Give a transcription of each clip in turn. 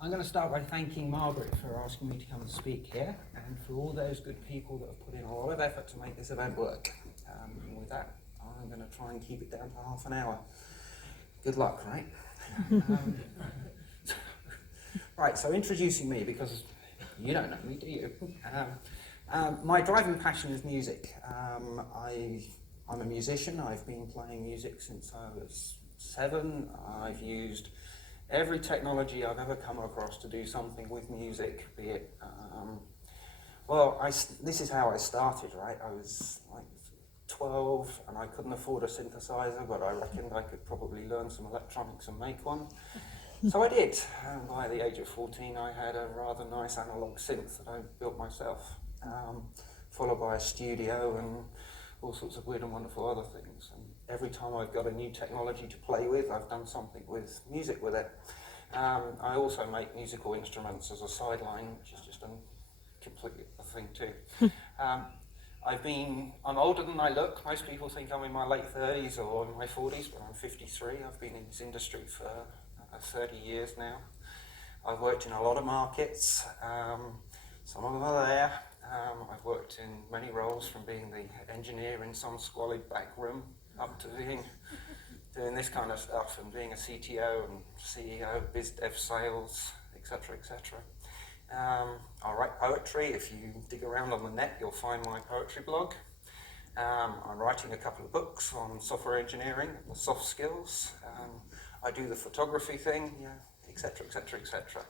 I'm going to start by thanking Margaret for asking me to come and speak here, and for all those good people that have put in a lot of effort to make this event work. And with that, I'm going to try and keep it down to half an hour. Good luck, right? Right, so introducing me, because you don't know me, do you? My driving passion is music. I'm a musician. I've been playing music since I was 7. I've used every technology I've ever come across to do something with music, be it, this is how I started, right? I was like 12 and I couldn't afford a synthesizer, but I reckoned I could probably learn some electronics and make one. So I did, and by the age of 14 I had a rather nice analog synth that I built myself, followed by a studio and all sorts of weird and wonderful other things. And every time I've got a new technology to play with, I've done something with music with it. I also make musical instruments as a sideline, which is just a completely a thing too. I'm older than I look. Most people think I'm in my late 30s or in my 40s, but I'm 53. I've been in this industry for 30 years now. I've worked in a lot of markets. Some of them are there. I've worked in many roles, from being the engineer in some squalid back room up to doing this kind of stuff and being a CTO and CEO, biz dev sales, etc., etc. I write poetry. If you dig around on the net, you'll find my poetry blog. I'm writing a couple of books on software engineering, the soft skills. I do the photography thing, etc., etc., etc.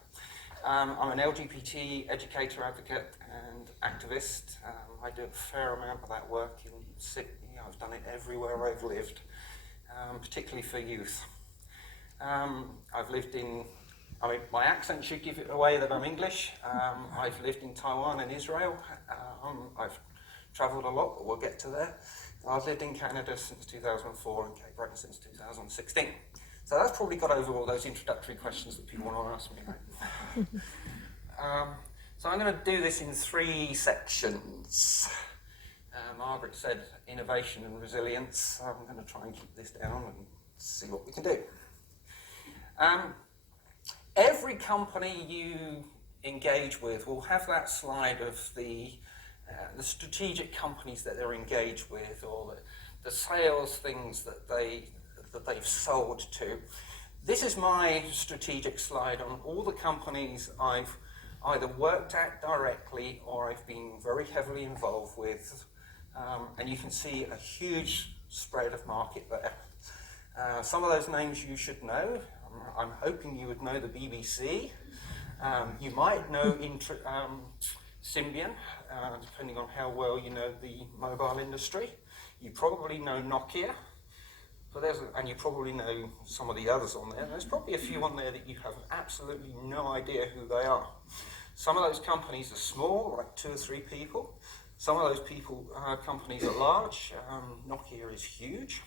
I'm an LGBT educator, advocate, and activist. I do a fair amount of that work in Sydney. I've done it everywhere I've lived, particularly for youth. I've lived in, my accent should give it away that I'm English. I've lived in Taiwan and Israel. I've travelled a lot, but we'll get to there. I've lived in Canada since 2004 and Cape Breton since 2016. So that's probably got over all those introductory questions that people want to ask me. Right? So I'm going to do this in 3 sections. Margaret said innovation and resilience, so I'm going to try and keep this down and see what we can do. Every company you engage with will have that slide of the strategic companies that they're engaged with, or the sales things that they've sold to. This is my strategic slide on all the companies I've either worked at directly or I've been very heavily involved with. And you can see a huge spread of market there. Some of those names you should know. I'm hoping you would know the BBC. You might know Symbian, depending on how well you know the mobile industry. You probably know Nokia. And you probably know some of the others on there. There's probably a few on there that you have absolutely no idea who they are. Some of those companies are small, like 2 or 3 people. Some of those companies are large. Nokia is huge.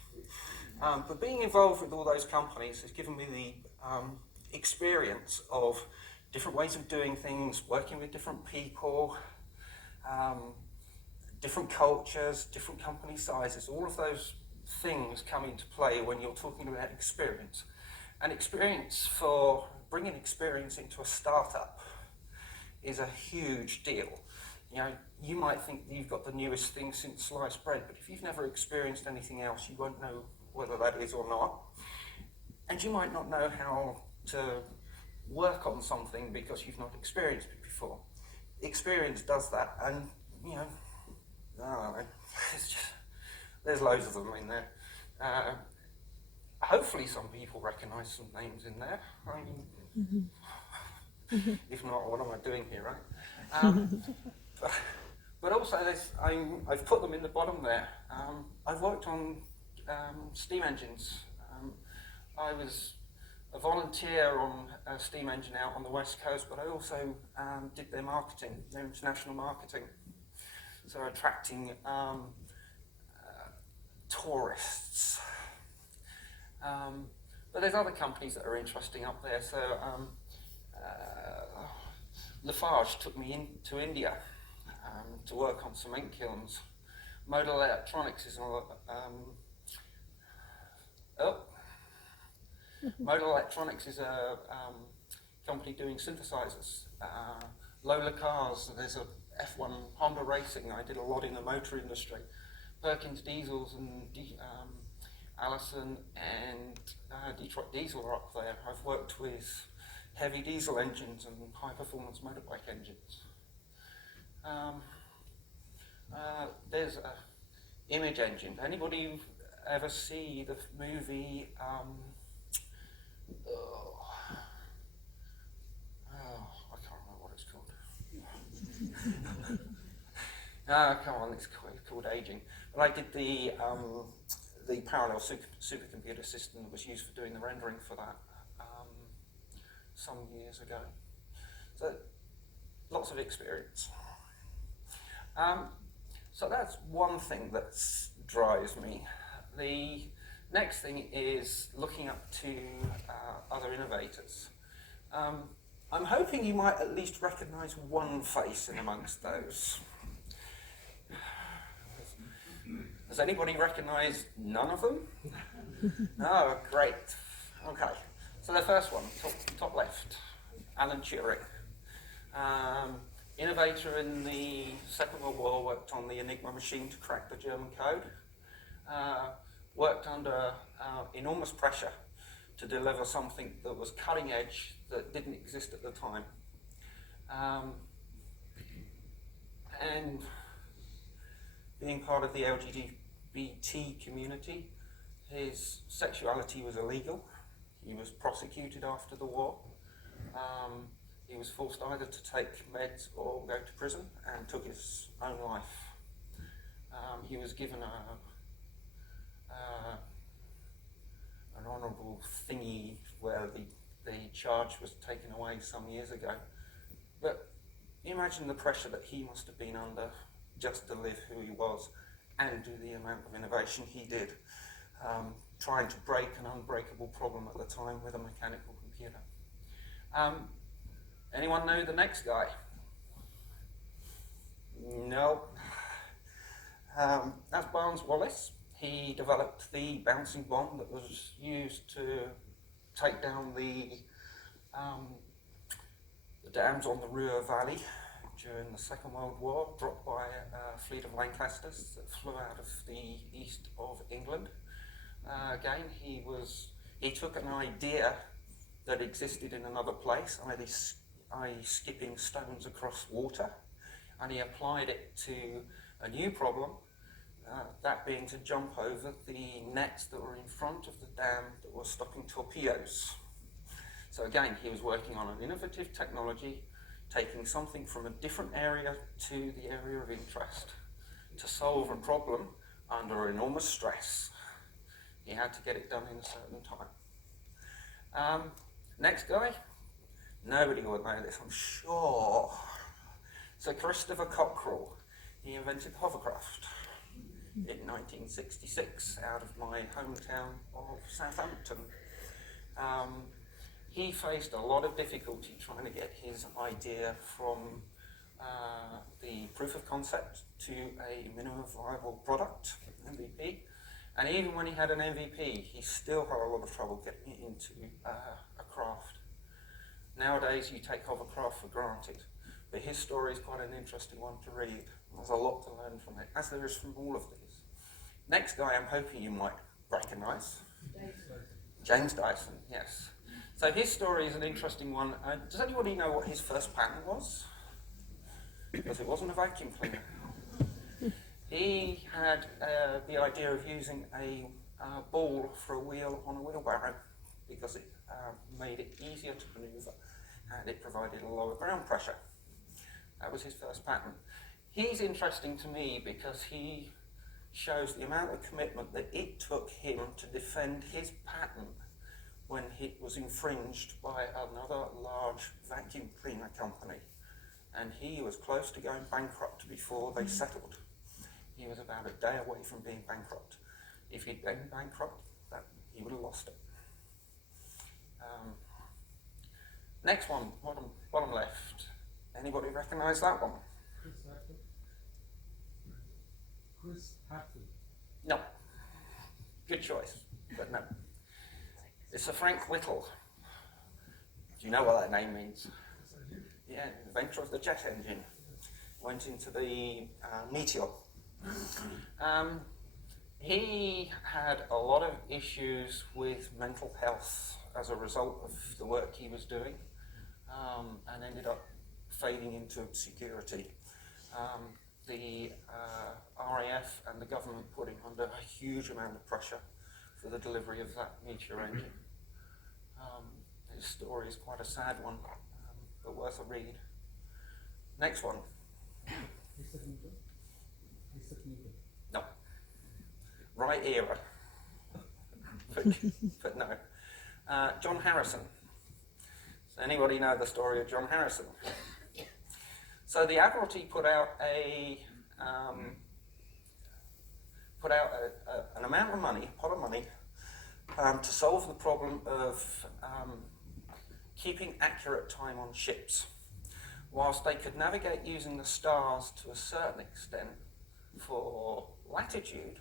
But being involved with all those companies has given me the experience of different ways of doing things, working with different people, different cultures, different company sizes. All of those things come into play when you're talking about experience. And experience, for bringing experience into a startup, is a huge deal. You might think that you've got the newest thing since sliced bread, but if you've never experienced anything else, you won't know whether that is or not. And you might not know how to work on something because you've not experienced it before. Experience does that, and I don't know, there's loads of them in there. Hopefully some people recognise some names in there. If not, what am I doing here, right? But also, I've put them in the bottom there. I've worked on steam engines. I was a volunteer on a steam engine out on the West Coast, but I also did their marketing, their international marketing. So attracting tourists. But there's other companies that are interesting up there. So Lafarge took me to India to work on cement kilns. Modal Electronics is Modal Electronics is a company doing synthesizers. Lola Cars, there's a F1 Honda Racing. I did a lot in the motor industry. Perkins Diesels and Allison and Detroit Diesel are up there. I've worked with heavy diesel engines and high performance motorbike engines. There's a image engine. Anybody ever see the movie I can't remember what it's called. Come on, it's called Aging. But I did the parallel supercomputer system that was used for doing the rendering for that some years ago. So lots of experience. So that's one thing that drives me. The next thing is looking up to other innovators. I'm hoping you might at least recognize one face in amongst those. Does anybody recognize none of them? Oh, great. Okay. So the first one, top left, Alan Turing. Innovator in the Second World War, worked on the Enigma machine to crack the German code. Worked under enormous pressure to deliver something that was cutting edge, that didn't exist at the time. And being part of the LGBT community, his sexuality was illegal. He was prosecuted after the war. He was forced either to take meds or go to prison, and took his own life. He was given an honourable thingy where the charge was taken away some years ago. But imagine the pressure that he must have been under just to live who he was and do the amount of innovation he did, trying to break an unbreakable problem at the time with a mechanical computer. Anyone know the next guy? No. That's Barnes Wallis. He developed the bouncing bomb that was used to take down the dams on the Ruhr Valley during the Second World War, dropped by a fleet of Lancasters that flew out of the east of England. Again, he took an idea that existed in another place, i.e. skipping stones across water, and he applied it to a new problem, that being to jump over the nets that were in front of the dam that were stopping torpedoes. So again, he was working on an innovative technology, taking something from a different area to the area of interest to solve a problem under enormous stress. He had to get it done in a certain time. Next guy, nobody would know this, I'm sure. So Christopher Cockerell, he invented hovercraft in 1966 out of my hometown of Southampton. He faced a lot of difficulty trying to get his idea from the proof of concept to a minimum viable product, MVP. And even when he had an MVP, he still had a lot of trouble getting it into a craft. Nowadays, you take hovercraft for granted, but his story is quite an interesting one to read. There's a lot to learn from it, as there is from all of these. Next guy I'm hoping you might recognise. James Dyson, yes. So his story is an interesting one. Does anybody know what his first patent was? Because it wasn't a vacuum cleaner. He had the idea of using a ball for a wheel on a wheelbarrow because it made it easier to manoeuvre and it provided a lower ground pressure. That was his first patent. He's interesting to me because he shows the amount of commitment that it took him to defend his patent when it was infringed by another large vacuum cleaner company. And he was close to going bankrupt before they settled. He was about a day away from being bankrupt. If he'd been bankrupt, he would have lost it. Next one, bottom left. Anybody recognise that one? Chris Hatton. No. Good choice, but no. It's Sir Frank Whittle. Do you know what that name means? Yeah, inventor of the jet engine. Went into the meteor. He had a lot of issues with mental health as a result of the work he was doing, and ended up fading into obscurity. The RAF and the government put him under a huge amount of pressure for the delivery of that meteor engine. His story is quite a sad one, but worth a read. Next one. No. Right era. but no. John Harrison. Does anybody know the story of John Harrison? So the Admiralty put out an amount of money, a pot of money, to solve the problem of keeping accurate time on ships. Whilst they could navigate using the stars to a certain extent for latitude,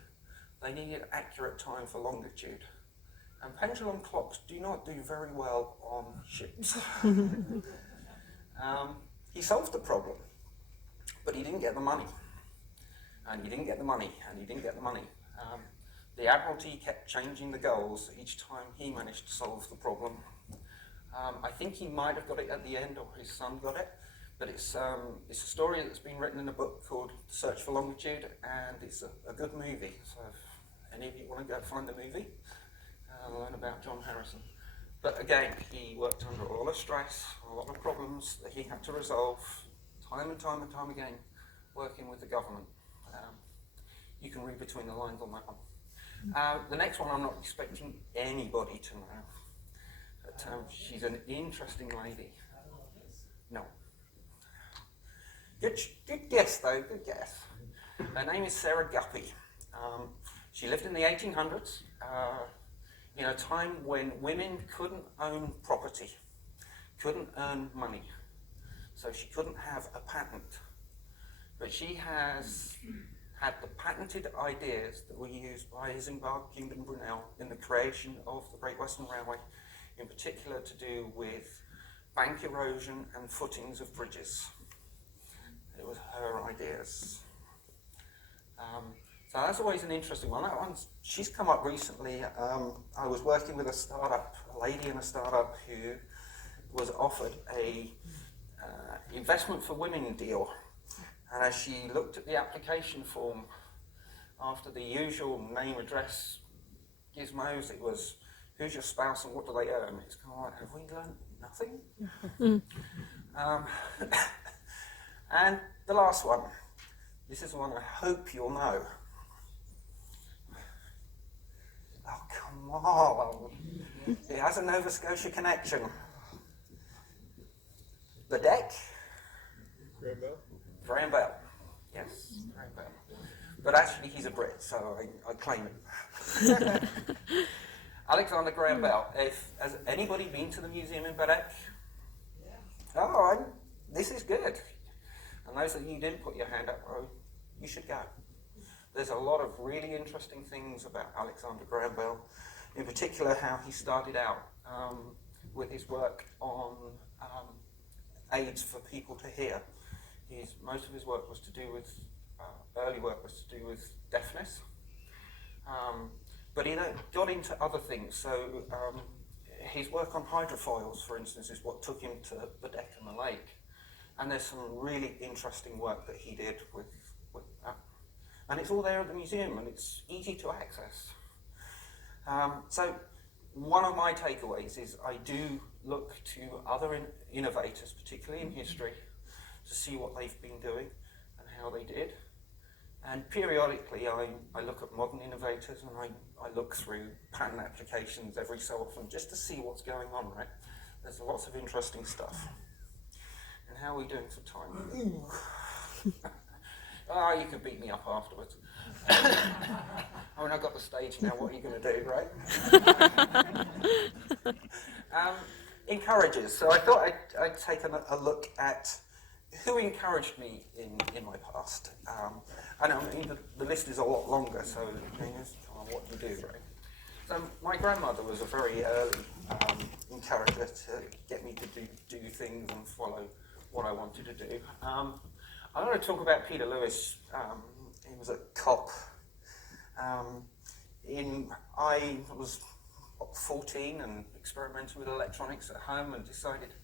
they needed accurate time for longitude. And pendulum clocks do not do very well on ships. He solved the problem, but he didn't get the money. And he didn't get the money, and he didn't get the money. The Admiralty kept changing the goals each time he managed to solve the problem. I think he might have got it at the end, or his son got it, but it's a story that's been written in a book called The Search for Longitude, and it's a good movie. So if any of you want to go find the movie, learn about John Harrison. But again, he worked under a lot of stress, a lot of problems that he had to resolve, time and time and time again, working with the government. You can read between the lines on that one. The next one I'm not expecting anybody to know. But she's an interesting lady. No. Good guess though, good guess. Her name is Sarah Guppy. She lived in the 1800s, in a time when women couldn't own property, couldn't earn money, so she couldn't have a patent. But she has had the patented ideas that were used by Isambard Kingdom Brunel in the creation of the Great Western Railway, in particular to do with bank erosion and footings of bridges. It was her ideas. So that's always an interesting one. That one's, she's come up recently. I was working with a lady in a startup who was offered a investment for women deal. And as she looked at the application form, after the usual name, address, gizmos, it was, who's your spouse and what do they earn? It's kind of like, have we learned nothing? And the last one. This is the one I hope you'll know. Oh, come on. It has a Nova Scotia connection. The deck? Graham Bell? Graham Bell. Yes, Graham Bell. But actually he's a Brit, so I claim it. Alexander Graham Bell. Has anybody been to the museum in Badek? Oh, this is good. And those of you who didn't put your hand up, you should go. There's a lot of really interesting things about Alexander Graham Bell, in particular how he started out with his work on aids for people to hear. Most of his work was to do with, early work was to do with deafness. But he got into other things. So his work on hydrofoils, for instance, is what took him to the deck and the lake. And there's some really interesting work that he did with that. And it's all there at the museum, and it's easy to access. So one of my takeaways is I do look to other innovators, particularly in history, to see what they've been doing and how they did. And periodically I look at modern innovators, and I look through patent applications every so often just to see what's going on, right? There's lots of interesting stuff. And how are we doing for time? You can beat me up afterwards. I mean, I've got the stage now, what are you going to do, right? Encourages. So I thought I'd take a look at who encouraged me in my past. And I mean, the list is a lot longer, so what you do, right? So my grandmother was a very early encourager to get me to do things and follow what I wanted to do. I'm going to talk about Peter Lewis. He was a cop. I was 14 and experimenting with electronics at home and decided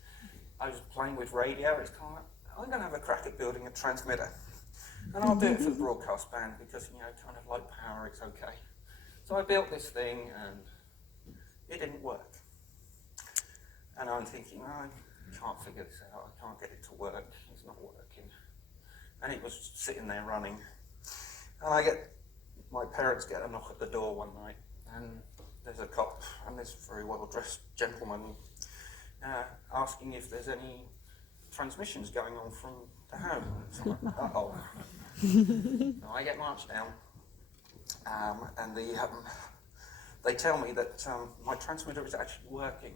I was playing with radio. It's kind of like, I'm going to have a crack at building a transmitter. And I'll do it for the broadcast band because, kind of like power, it's okay. So I built this thing and it didn't work. And I'm thinking, I can't figure this out. I can't get it to work. It's not working. And it was sitting there running. And my parents get a knock at the door one night and there's a cop and this very well-dressed gentleman asking if there's any transmissions going on from the home. So I'm like, uh-oh. So I get marched down, and they tell me that my transmitter is actually working,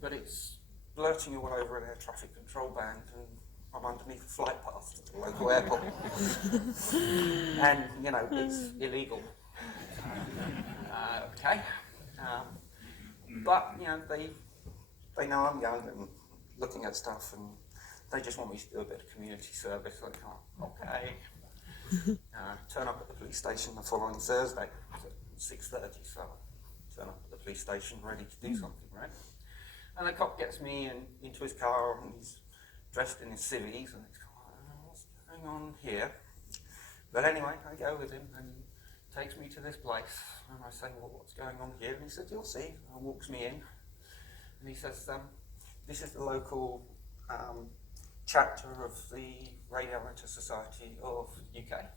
but it's blurting all over an air traffic control band, and I'm underneath a flight path to the local airport. And, it's illegal. Okay. But, they know I'm young and looking at stuff, and they just want me to do a bit of community service. So I can't, okay. Turn up at the police station the following Thursday at 6:30, so I turn up at the police station ready to do something, right? And the cop gets me into his car, and he's dressed in his civvies, and it's kind of, what's going on here? But anyway, I go with him, and he takes me to this place, and I say, well, what's going on here? And he says, you'll see. And walks me in, and he says, this is the local chapter of the Radio Amateur Society of UK,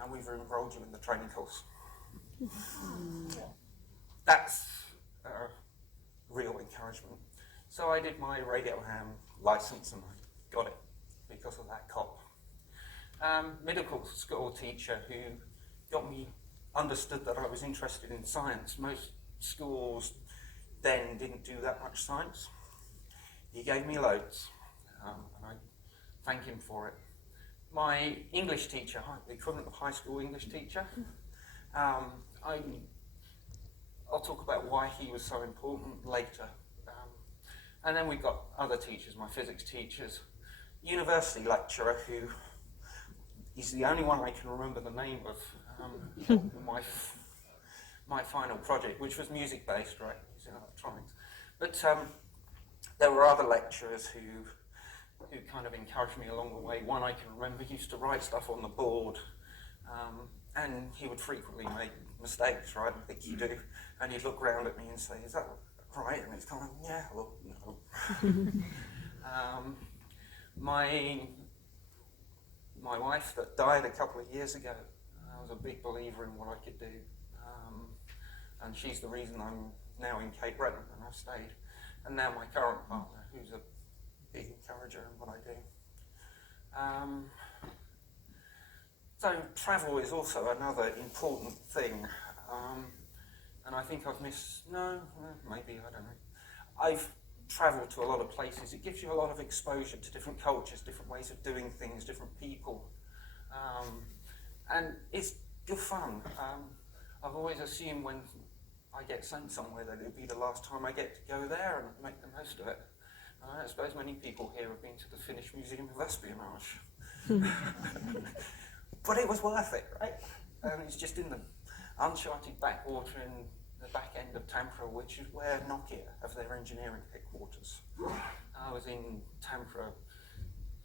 and we've enrolled you in the training course. That's real encouragement. So I did my radio ham license and I got it because of that cop. Middle school teacher who understood that I was interested in science. Most schools then didn't do that much science. He gave me loads, and I thank him for it. My English teacher, the equivalent of high school English teacher, I'll talk about why he was so important later. And then we've got other teachers, my physics teachers, university lecturer who is the only one I can remember the name of my final project, which was music-based, right, using electronics. But there were other lecturers who kind of encouraged me along the way. One I can remember used to write stuff on the board, and he would frequently make mistakes, right, like you do, and he'd look round at me and say, is that right? And it's kind of, yeah, well, no. My wife that died a couple of years ago, I was a big believer in what I could do, and she's the reason I'm now in Cape Breton, and I've stayed. And now my current partner, who's a big encourager in what I do. So travel is also another important thing, and I think I've missed, maybe, I don't know. I've travelled to a lot of places. It gives you a lot of exposure to different cultures, different ways of doing things, different people, and it's good fun. I've always assumed when I get sent somewhere that it'll be the last time I get to go there and make the most of it. I suppose many people here have been to the Finnish Museum of Espionage. But it was worth it, right? It's just in the uncharted backwater in the back end of Tampere, which is where Nokia have their engineering headquarters. I was in Tampere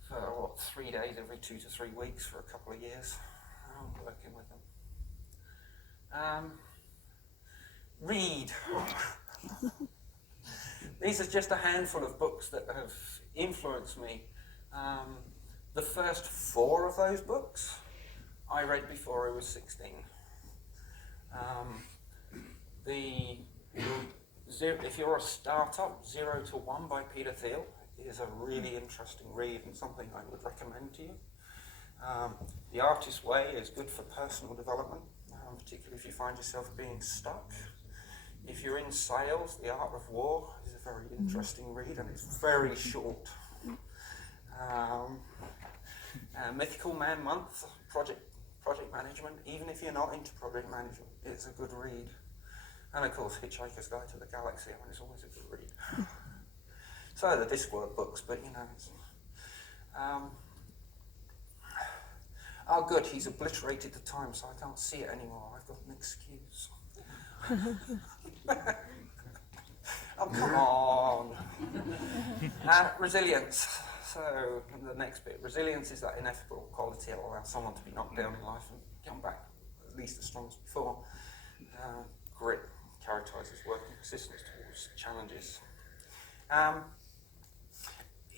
for 3 days every 2 to 3 weeks for a couple of years, working with them. Read. These are just a handful of books that have influenced me. The first 4 of those books I read before I was 16. If you're a startup, 0 to 1 by Peter Thiel is a really interesting read and something I would recommend to you. The Artist's Way is good for personal development, particularly if you find yourself being stuck. If you're in sales, The Art of War is a very interesting read, and it's very short. Mythical Man Month, project management. Even if you're not into project management, it's a good read. And of course, Hitchhiker's Guide to the Galaxy, I mean, it's always a good read. So the Discworld books, but you know, it's, oh good, he's obliterated the time, so I can't see it anymore. I've got an excuse. Oh, come on. Resilience. So the next bit, resilience is that ineffable quality that allows someone to be knocked down in life and come back at least as strong as before. Grit characterises working persistence towards challenges.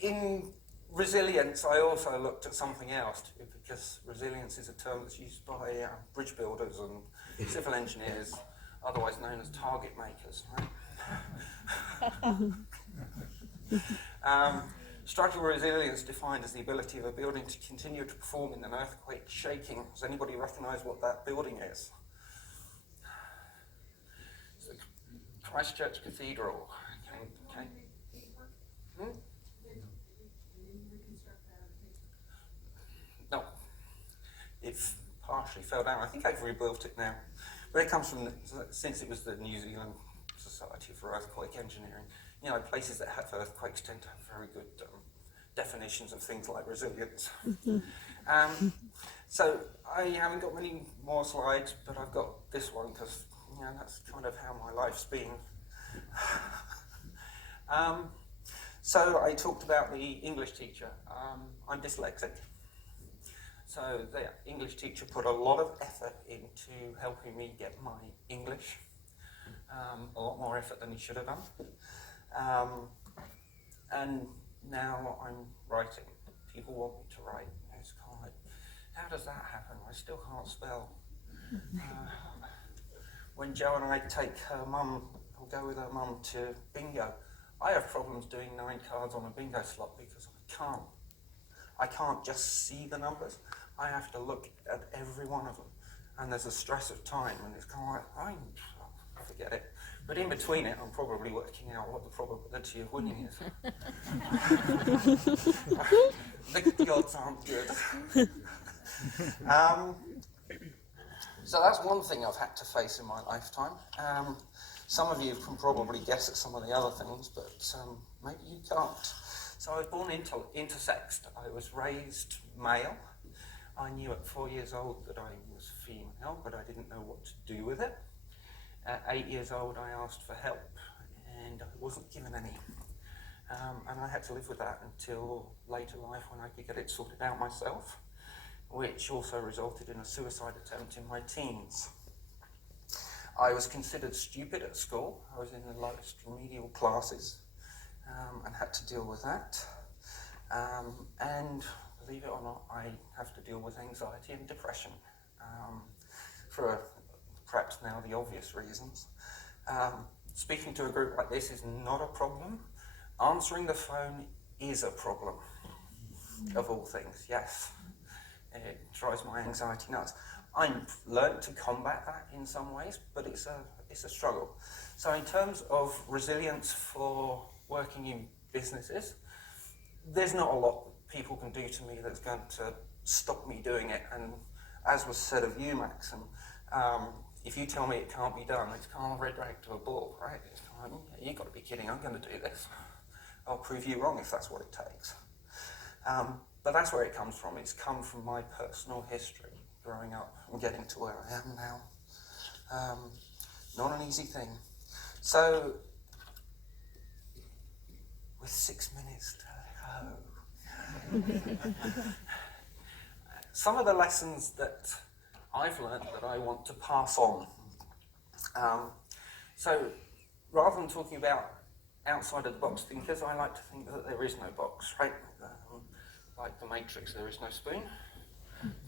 In resilience, I also looked at something else too, because resilience is a term that's used by bridge builders and civil engineers, otherwise known as target makers. Right? Structural resilience defined as the ability of a building to continue to perform in an earthquake shaking. Does anybody recognise what that building is? It's the Christchurch Cathedral. Okay. No, it partially fell down. I think I've rebuilt it now. But it comes from, since it was the New Zealand Society for Earthquake Engineering, you know, places that have earthquakes tend to have very good definitions of things like resilience. So I haven't got many more slides, but I've got this one because, you know, that's kind of how my life's been. So I talked about the English teacher. I'm dyslexic. So the English teacher put a lot of effort into helping me get my English. A lot more effort than he should have done. And now I'm writing. People want me to write. It's kind of like, how does that happen? I still can't spell. When Jo and I take her mum, or go with her mum to bingo, I have problems doing 9 cards on a bingo slot because I can't just see the numbers. I have to look at every one of them. And there's a stress of time, and it's kind of like, I forget it. But in between it, I'm probably working out what the probability of winning is. The odds aren't good. So that's one thing I've had to face in my lifetime. Some of you can probably guess at some of the other things, but maybe you can't. So I was born intersexed. I was raised male. I knew at 4 years old that I was female, but I didn't know what to do with it. At 8 years old, I asked for help, and I wasn't given any. And I had to live with that until later life when I could get it sorted out myself, which also resulted in a suicide attempt in my teens. I was considered stupid at school. I was in the lowest remedial classes and had to deal with that. And believe it or not, I have to deal with anxiety and depression for perhaps now the obvious reasons. Speaking to a group like this is not a problem. Answering the phone is a problem, of all things, yes. It drives my anxiety nuts. I've learned to combat that in some ways, but it's a struggle. So in terms of resilience for working in businesses, there's not a lot people can do to me that's going to stop me doing it. And as was said of you, Maxim, if you tell me it can't be done, it's kind of red rag to a bull, right? It's kind of, you've got to be kidding, I'm going to do this. I'll prove you wrong if that's what it takes. But that's where it comes from. It's come from my personal history, growing up and getting to where I am now. Not an easy thing. So, with 6 minutes to go, some of the lessons that I've learned that I want to pass on. So, rather than talking about outside of the box thinkers, I like to think that there is no box, right? Like the Matrix, there is no spoon,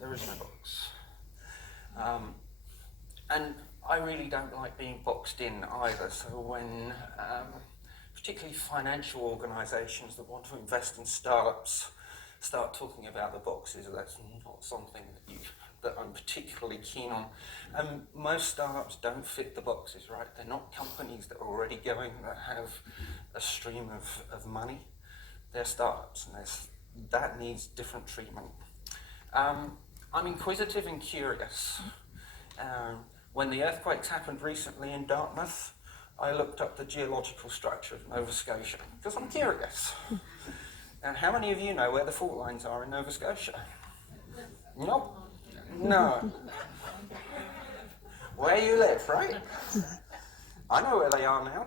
there is no box. And I really don't like being boxed in either, so when particularly financial organisations that want to invest in startups start talking about the boxes, that's not something that I'm particularly keen on. Most startups don't fit the boxes, right? They're not companies that are already going, that have a stream of money. They're startups, and that needs different treatment. I'm inquisitive and curious. When the earthquakes happened recently in Dartmouth, I looked up the geological structure of Nova Scotia because I'm curious. And how many of you know where the fault lines are in Nova Scotia? Nope. No. Where you live, right? I know where they are now.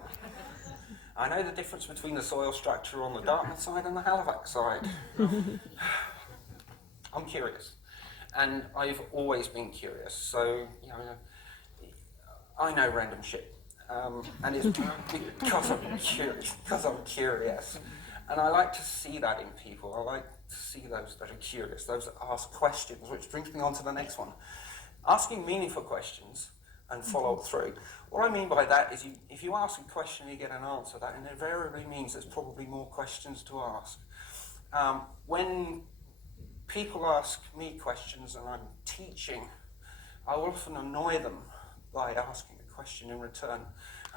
I know the difference between the soil structure on the Dartmouth side and the Halifax side. I'm curious. And I've always been curious. So, you know, I know random shit. And it's because I'm curious. And I like to see that in people. I like to see those that are curious, those that ask questions, which brings me on to the next one. Asking meaningful questions and follow through. What I mean by that is if you ask a question and you get an answer, that invariably means there's probably more questions to ask. When people ask me questions and I'm teaching, I will often annoy them by asking a question in return.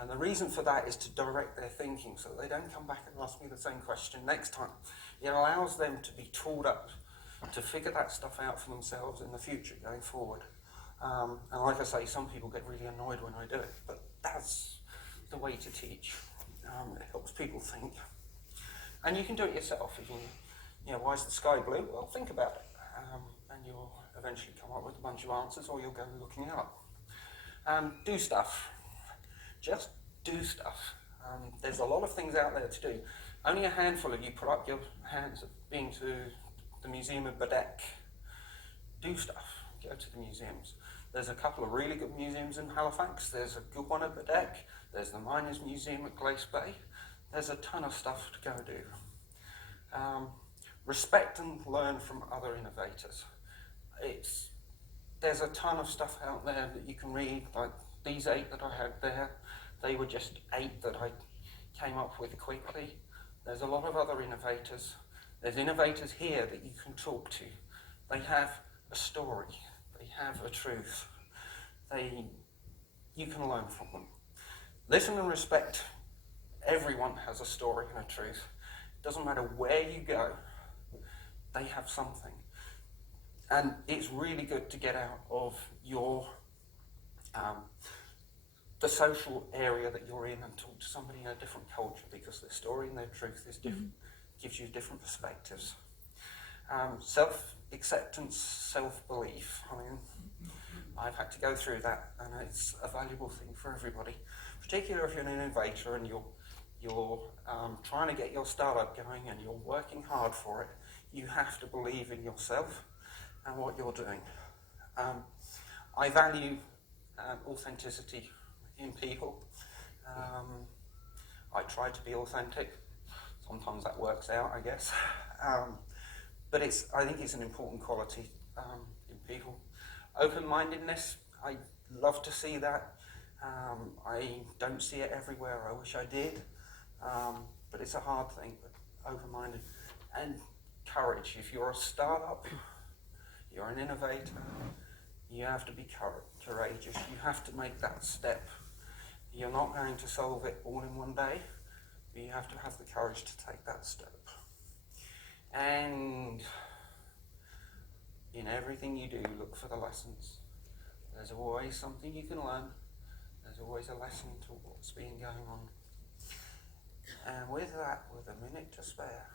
And the reason for that is to direct their thinking so that they don't come back and ask me the same question next time. It allows them to be tooled up to figure that stuff out for themselves in the future going forward. And like I say, some people get really annoyed when I do it, but that's the way to teach. It helps people think. And you can do it yourself. If you know, why is the sky blue? Well, think about it. And you'll eventually come up with a bunch of answers, or you'll go looking it up. Do stuff. Just do stuff. There's a lot of things out there to do. Only a handful of you put up your hands of being to the Museum of Bedeck. Do stuff. Go to the museums. There's a couple of really good museums in Halifax. There's a good one at Bedeck. There's the Miners Museum at Glace Bay. There's a ton of stuff to go do. Respect and learn from other innovators. There's a ton of stuff out there that you can read, like these 8 that I had there. They were just 8 that I came up with quickly. There's a lot of other innovators. There's innovators here that you can talk to. They have a story. They have a truth. You can learn from them. Listen and respect. Everyone has a story and a truth. It doesn't matter where you go, they have something. And it's really good to get out of your the social area that you're in and talk to somebody in a different culture, because their story and their truth is different, gives you different perspectives. Self-acceptance, self-belief. I mean, I've had to go through that, and it's a valuable thing for everybody, particularly if you're an innovator and you're trying to get your startup going and you're working hard for it. You have to believe in yourself and what you're doing. I value authenticity in people. I try to be authentic. Sometimes that works out, I guess. But I think it's an important quality in people. Open-mindedness, I love to see that. I don't see it everywhere. I wish I did. But it's a hard thing, but open-minded. And courage. If you're a startup, you're an innovator, you have to be courageous. You have to make that step. You're not going to solve it all in one day, but you have to have the courage to take that step. And in everything you do, look for the lessons. There's always something you can learn. There's always a lesson to what's been going on. And with that, with a minute to spare,